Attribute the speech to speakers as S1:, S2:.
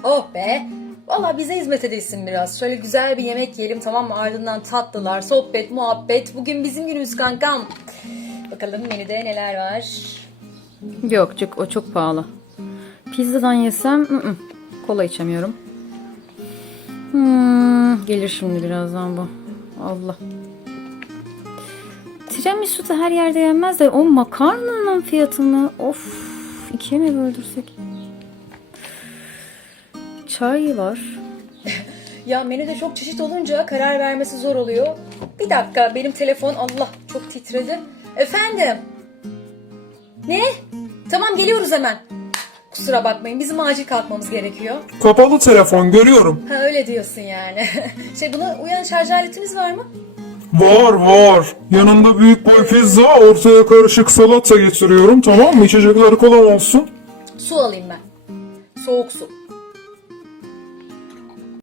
S1: Oh be. Valla bize hizmet edilsin biraz. Şöyle güzel bir yemek yiyelim, tamam mı? Ardından tatlılar, sohbet, muhabbet. Bugün bizim günümüz kankam. Bakalım menüde neler var.
S2: Yok, o çok pahalı. Pizzadan yesem kola içemiyorum. Gelir şimdi birazdan bu. Allah. Tiramisu da her yerde yenmez de o makarnanın fiyatını ikiye mi böldürsek? Çay var.
S1: Ya menüde çok çeşit olunca karar vermesi zor oluyor. Bir dakika, benim telefon Allah çok titredi. Efendim? Ne? Tamam, geliyoruz hemen. Kusura bakmayın, bizim acil kalkmamız gerekiyor.
S3: Kapalı telefon görüyorum.
S1: Ha, öyle diyorsun yani. Buna uyan şarj aletimiz var mı?
S3: Var. Yanında büyük boy pizza, ortaya karışık salata getiriyorum, tamam mı? İçecekler kola olsun.
S1: Su alayım ben. Soğuk su.